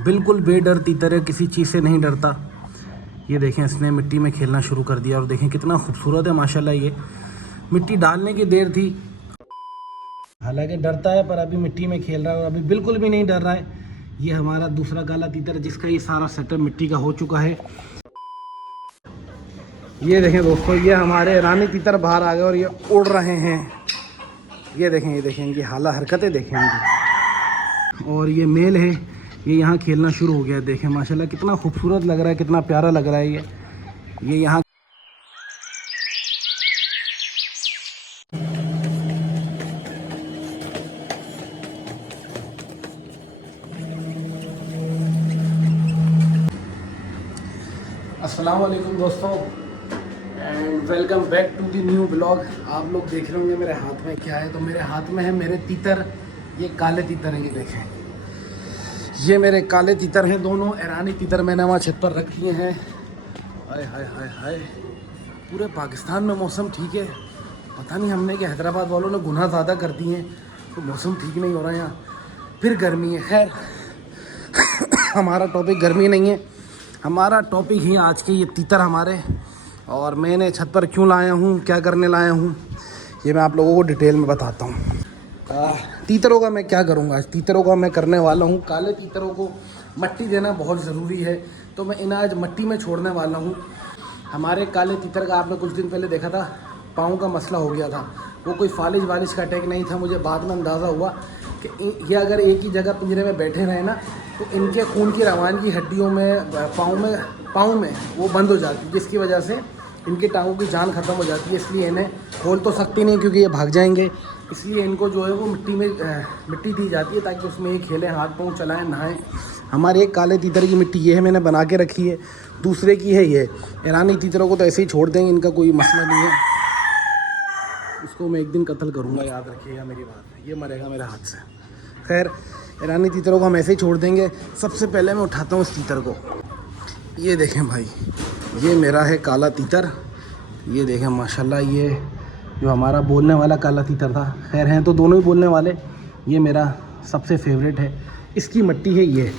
बिल्कुल बेडर तीतर है, किसी चीज़ से नहीं डरता। ये देखें, इसने मिट्टी में खेलना शुरू कर दिया और देखें कितना खूबसूरत है माशाल्लाह। ये मिट्टी डालने की देर थी, हालांकि डरता है पर अभी मिट्टी में खेल रहा है और अभी बिल्कुल भी नहीं डर रहा है। ये हमारा दूसरा काला तीतर है जिसका ये सारा सेटअप मिट्टी का हो चुका है। ये देखें दोस्तों, ये हमारे रानी तीतर बाहर आ गए और ये उड़ रहे हैं। ये देखें इनकी हरकतें देखें इनकी। और ये मेल है, ये यहाँ खेलना शुरू हो गया। देखें माशाल्लाह कितना खूबसूरत लग रहा है, कितना प्यारा लग रहा है। ये यहाँ अस्सलाम वालेकुम दोस्तों and welcome back to the new blog. आप लोग देख रहे होंगे मेरे हाथ में क्या है, तो मेरे हाथ में है मेरे तीतर। ये काले तीतर हैं, ये देखें, ये मेरे काले तीतर हैं दोनों। ईरानी तीतर मैंने वहाँ छत पर रख दिए हैं। हाय हाय हाय हाय, पूरे पाकिस्तान में मौसम ठीक है। पता नहीं हमने कि हैदराबाद वालों ने गुनाह ज़्यादा कर दिए हैं, तो मौसम ठीक नहीं हो रहा है यहाँ, फिर गर्मी है। खैर हमारा टॉपिक गर्मी नहीं है, हमारा टॉपिक ही आज के ये तीतर हमारे। और मैंने छत पर क्यों लाया हूँ, क्या करने लाया हूँ, ये मैं आप लोगों को डिटेल में बताता हूँ। तीतरों का मैं क्या करूँगा आज, तीतरों का मैं करने वाला हूँ, काले तीतरों को मट्टी देना बहुत ज़रूरी है, तो मैं इन्हें आज मट्टी में छोड़ने वाला हूँ। हमारे काले तीतर का आपने कुछ दिन पहले देखा था, पाँव का मसला हो गया था। वो कोई फालिज वालिज का अटैक नहीं था, मुझे बाद में अंदाज़ा हुआ कि ये अगर एक ही जगह पिंजरे में बैठे रहे ना, तो इनके खून की रवानगी हड्डियों में, पाँव में वो बंद हो जाती है, जिसकी वजह से इनके टांगों की जान ख़त्म हो जाती है। इसलिए इन्हें खोल तो सकती नहीं क्योंकि ये भाग जाएंगे, इसलिए इनको जो है वो मिट्टी दी जाती है ताकि उसमें ये खेलें, हाथ पाँव चलाएं, नहाएं। हमारे एक काले तीतर की मिट्टी ये है, मैंने बना के रखी है। दूसरे की है ये ईरानी तीतरों को तो ऐसे ही छोड़ देंगे, इनका कोई मसला नहीं है। इसको मैं एक दिन कत्ल करूँगा, याद रखिएगा मेरी बात, ये मरेगा मेरे हाथ से। खैर ईरानी तीतरों को हम ऐसे ही छोड़ देंगे। सबसे पहले मैं उठाता हूँ इस तीतर को। ये देखें भाई, ये मेरा है काला तीतर। ये देखें माशाल्लाह, ये जो हमारा बोलने वाला काला तीतर था, खैर हैं तो दोनों ही बोलने वाले, ये मेरा सबसे फेवरेट है। इसकी मट्टी है ये।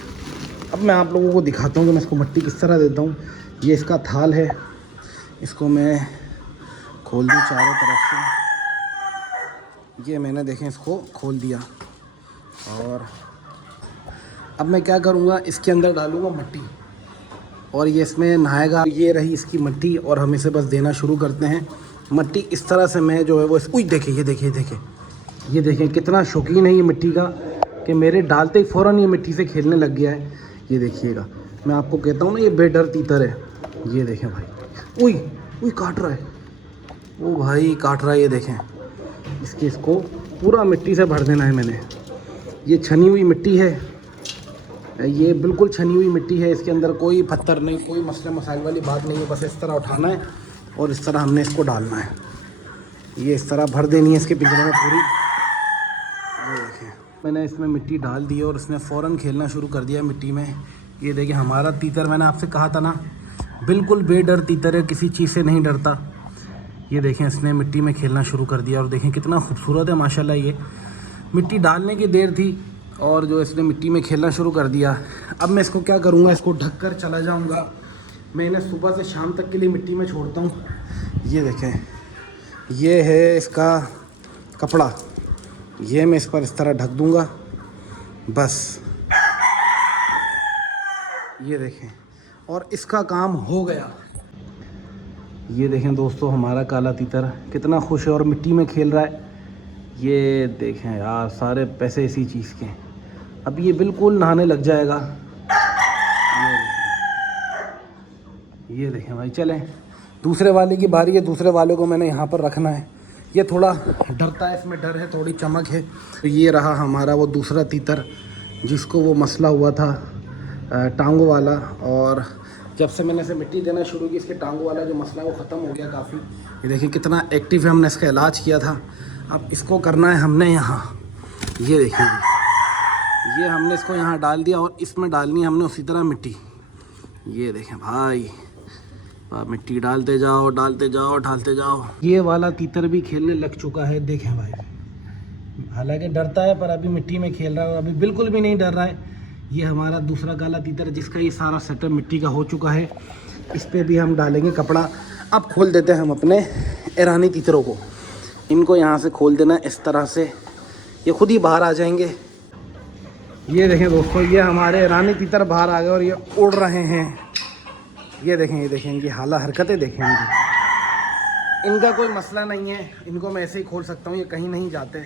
अब मैं आप लोगों को दिखाता हूँ कि मैं इसको मट्टी किस तरह देता हूँ। ये इसका थाल है, इसको मैं खोल दूँ चारों तरफ से। ये मैंने देखें इसको खोल दिया और अब मैं क्या करूँगा, इसके अंदर डालूँगा मट्टी और ये इसमें नहाएगा। ये रही इसकी मट्टी और हम इसे बस देना शुरू करते हैं। मट्टी इस तरह से मैं जो है वो देखिए, ये देखें कितना शौकीन है ये मिट्टी का कि मेरे डालते ही फ़ौरन ये मिट्टी से खेलने लग गया है। ये देखिएगा, मैं आपको कहता हूँ ना, ये बेडर तीतर है। ये देखें भाई, काट रहा है, ओ भाई काट रहा है। ये देखें, इसको पूरा मिट्टी से भर देना है मैंने। ये छनी हुई मिट्टी है, ये बिल्कुल छनी हुई मिट्टी है, इसके अंदर कोई पत्थर नहीं, कोई मसले मसाइल वाली बात नहीं है। बस इस तरह उठाना है और इस तरह हमने इसको डालना है। ये इस तरह भर देनी है इसके पिंजरे में पूरी। ये देखिए, मैंने इसमें मिट्टी डाल दी और उसने फ़ौरन खेलना शुरू कर दिया मिट्टी में। ये देखिए हमारा तीतर, मैंने आपसे कहा था ना, बिल्कुल बेडर तीतर है, किसी चीज़ से नहीं डरता। ये देखें, इसने मिट्टी में खेलना शुरू कर दिया और देखें कितना खूबसूरत है माशाल्लाह। ये मिट्टी डालने की देर थी और जो इसने मिट्टी में खेलना शुरू कर दिया। अब मैं इसको क्या करूँगा, इसको ढक कर चला जाऊँगा। मैं इन्हें सुबह से शाम तक के लिए मिट्टी में छोड़ता हूँ। ये देखें, ये है इसका कपड़ा, ये मैं इस पर इस तरह ढक दूँगा बस। ये देखें, और इसका काम हो गया। ये देखें दोस्तों, हमारा काला तीतर कितना खुश है और मिट्टी में खेल रहा है। ये देखें यार, सारे पैसे इसी चीज़ के। अब ये बिल्कुल नहाने लग जाएगा। ये देखें भाई, चलें दूसरे वाले की बारी है। दूसरे वाले को मैंने यहाँ पर रखना है। ये थोड़ा डरता है, इसमें डर है, थोड़ी चमक है। तो ये रहा हमारा वो दूसरा तीतर जिसको वो मसला हुआ था टांगों वाला, और जब से मैंने इसे मिट्टी देना शुरू की, इसके टांगों वाला जो मसला है वो ख़त्म हो गया काफ़ी। ये देखिए कितना एक्टिव है, हमने इसका इलाज किया था। अब इसको करना है हमने यहाँ। ये देखिए, ये हमने इसको यहाँ डाल दिया और इसमें डालनी है हमने उसी तरह मिट्टी। ये देखें भाई, मिट्टी डालते जाओ, डालते जाओ, डालते जाओ। ये वाला तीतर भी खेलने लग चुका है, देखें भाई। हालांकि डरता है पर अभी मिट्टी में खेल रहा है, अभी बिल्कुल भी नहीं डर रहा है। ये हमारा दूसरा काला तीतर जिसका ये सारा सेटअप मिट्टी का हो चुका है। इस पर भी हम डालेंगे कपड़ा। अब खोल देते हैं हम अपने ईरानी तीतरों को। इनको यहाँ से खोल देना इस तरह से, ये खुद ही बाहर आ जाएंगे। ये देखें दोस्तों, ये हमारे ईरानी तीतर बाहर आ गए और ये उड़ रहे हैं। ये देखें इनकी हरकतें देखें इनकी। इनका कोई मसला नहीं है, इनको मैं ऐसे ही खोल सकता हूँ, ये कहीं नहीं जाते।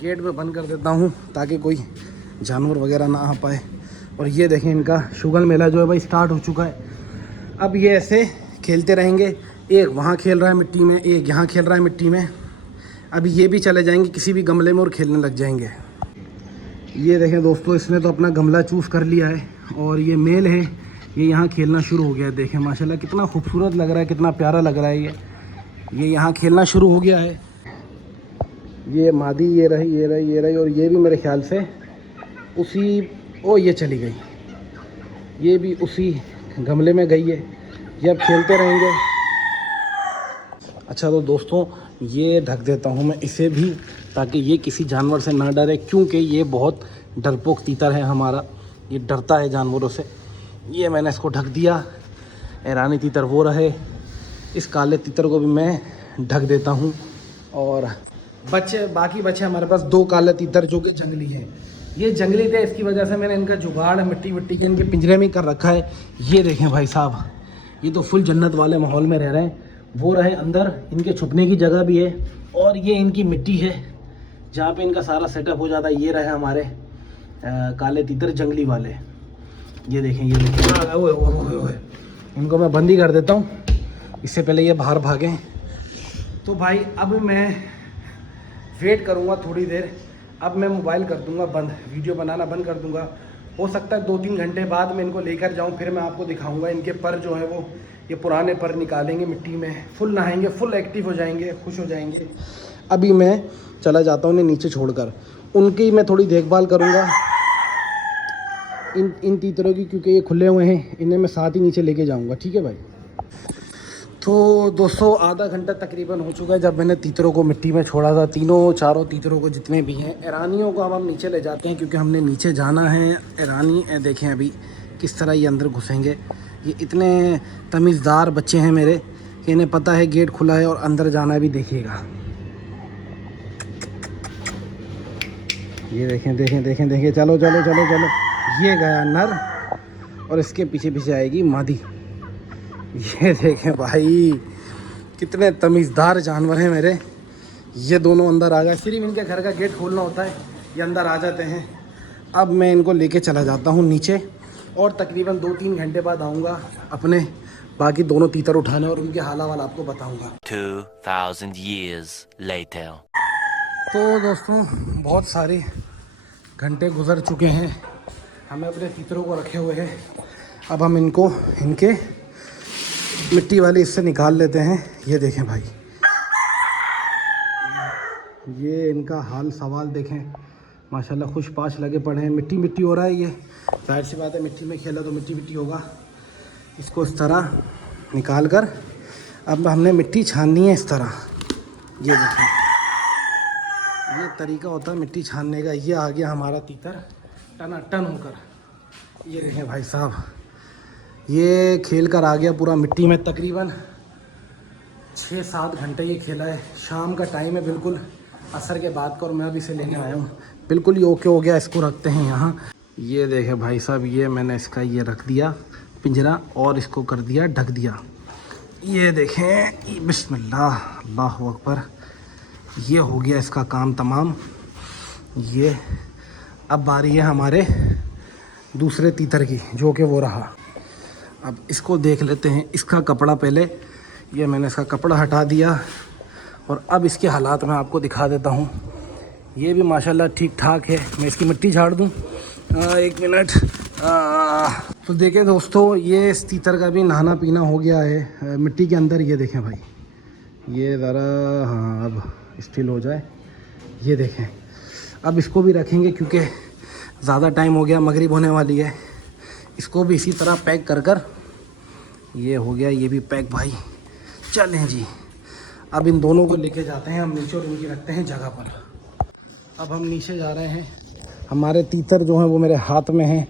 गेट में बंद कर देता हूँ ताकि कोई जानवर वगैरह ना आ पाए। और ये देखें इनका शुगल मेला जो है भाई स्टार्ट हो चुका है। अब ये ऐसे खेलते रहेंगे, एक वहाँ खेल रहा है मिट्टी में, एक यहाँ खेल रहा है मिट्टी में। अभी ये भी चले जाएंगे किसी भी गमले में और खेलने लग जाएंगे। ये देखें दोस्तों, इसने तो अपना गमला चूज़ कर लिया है और ये मेल है, ये यहाँ खेलना शुरू हो गया है। देखें माशाल्लाह कितना खूबसूरत लग रहा है, कितना प्यारा लग रहा है। ये यहाँ खेलना शुरू हो गया है। ये मादी ये रही और ये भी मेरे ख्याल से उसी, ओ ये चली गई, ये भी उसी गमले में गई है। ये अब खेलते रहेंगे। अच्छा तो दोस्तों, ये ढक देता हूँ मैं इसे भी, ताकि ये किसी जानवर से ना डरे, क्योंकि ये बहुत डरपोक तीतर है हमारा, ये डरता है जानवरों से। ये मैंने इसको ढक दिया। ईरानी तीतर वो रहे, इस काले तीतर को भी मैं ढक देता हूँ। और बाकी बचे हमारे पास 2 काले तीतर जो कि जंगली हैं। ये जंगली थे, इसकी वजह से मैंने इनका जुगाड़ मिट्टी के इनके पिंजरे में कर रखा है। ये देखें भाई साहब, ये तो फुल जन्नत वाले माहौल में रह रहे हैं। वो रहे अंदर, इनके छुपने की जगह भी है। और ये इनकी मिट्टी है जहाँ पे इनका सारा सेटअप हो जाता है। ये रहे हमारे काले तीतर जंगली वाले। ये देखें ओए, इनको मैं बंद ही कर देता हूँ, इससे पहले ये बाहर भागें। तो भाई अब मैं वेट करूँगा थोड़ी देर। अब मैं मोबाइल कर दूँगा बंद, वीडियो बनाना बंद कर दूँगा। हो सकता है 2-3 घंटे बाद मैं इनको लेकर जाऊँ, फिर मैं आपको दिखाऊँगा। इनके पर जो है वो ये पुराने पर निकालेंगे मिट्टी में, फुल नहाएंगे, फुल एक्टिव हो जाएंगे, खुश हो जाएंगे। अभी मैं चला जाता हूँ उन्हें नीचे छोड़कर, उनकी मैं थोड़ी देखभाल करूँगा इन तीतरों की, क्योंकि ये खुले हुए हैं। इन्हें मैं साथ ही नीचे लेके जाऊँगा, ठीक है भाई। तो दोस्तों आधा घंटा तकरीबन हो चुका है जब मैंने तीतरों को मिट्टी में छोड़ा था। चारों तीतरों को जितने भी हैं। ईरानियों को हम नीचे ले जाते हैं क्योंकि हमने नीचे जाना है। ईरानी देखें अभी किस तरह ये अंदर घुसेंगे। ये इतने तमीज़दार बच्चे हैं मेरे कि इन्हें पता है गेट खुला है और अंदर जाना भी। देखिएगा, ये देखें। चलो। ये गया नर और इसके पीछे आएगी मादी। ये देखें भाई, कितने तमीज़दार जानवर हैं मेरे। ये दोनों अंदर आ गए, सिर्फ इनके घर का गेट खोलना होता है, ये अंदर आ जाते हैं। अब मैं इनको लेके चला जाता हूँ नीचे और तकरीबन 2-3 घंटे बाद आऊँगा अपने बाकी दोनों तीतर उठाने और उनके हाला वाल आपको बताऊँगा। 2000 years later। तो दोस्तों बहुत सारे घंटे गुजर चुके हैं, हमें अपने तीतरों को रखे हुए हैं। अब हम इनको इनके मिट्टी वाली इससे निकाल लेते हैं। ये देखें भाई, ये इनका हाल सवाल देखें, माशाल्लाह खुश पाश लगे पड़े हैं। मिट्टी हो रहा है, ये जाहिर सी बात है, मिट्टी में खेला तो मिट्टी होगा। इसको इस तरह निकाल कर अब हमने मिट्टी छाननी है इस तरह। ये देखें, ये तरीका होता है मिट्टी छानने का। ये आ गया हमारा तीतर टनाटन होकर। ये देखें भाई साहब, ये खेल कर आ गया पूरा मिट्टी में। तकरीबन 6-7 घंटे ये खेला है। शाम का टाइम है, बिल्कुल असर के बाद का, और मैं अभी इसे लेने आया हूँ। बिल्कुल ये ओके हो गया, इसको रखते हैं यहाँ। ये देखें भाई साहब, ये मैंने इसका ये रख दिया पिंजरा और इसको कर दिया ढक दिया। ये देखें, बिस्मिल्लाह, अल्लाहु अकबर। ये हो गया इसका काम तमाम। ये अब बारी है हमारे दूसरे तीतर की, जो कि वो रहा। अब इसको देख लेते हैं। इसका कपड़ा पहले, ये मैंने इसका कपड़ा हटा दिया और अब इसके हालात मैं आपको दिखा देता हूँ। ये भी माशाल्लाह ठीक ठाक है। मैं इसकी मिट्टी झाड़ दूँ, 1 मिनट। तो देखें दोस्तों, ये इस तीतर का भी नहाना पीना हो गया है मिट्टी के अंदर। ये देखें भाई, ये ज़रा हाँ अब स्टिल हो जाए। ये देखें, अब इसको भी रखेंगे क्योंकि ज़्यादा टाइम हो गया, मगरिब होने वाली है। इसको भी इसी तरह पैक कर ये हो गया, ये भी पैक भाई। चलें जी, अब इन दोनों को लेके जाते हैं हम नीचे और इनकी रखते हैं जगह पर। अब हम नीचे जा रहे हैं। हमारे तीतर जो हैं वो मेरे हाथ में हैं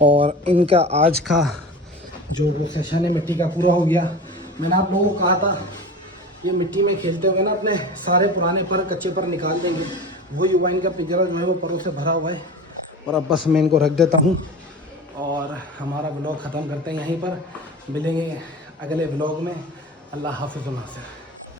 और इनका आज का जो वो सेशन है मिट्टी का पूरा हो गया। मैंने आप लोगों को कहा था ये मिट्टी में खेलते हुए ना अपने सारे पुराने पर कच्चे पर निकाल देंगे। वही हुआ, इनका पिंजरा जो है वो परों से भरा हुआ है। और अब बस मैं इनको रख देता हूँ और हमारा ब्लॉग ख़त्म करते हैं यहीं पर। मिलेंगे अगले ब्लॉग में। अल्लाह हाफ़िज़।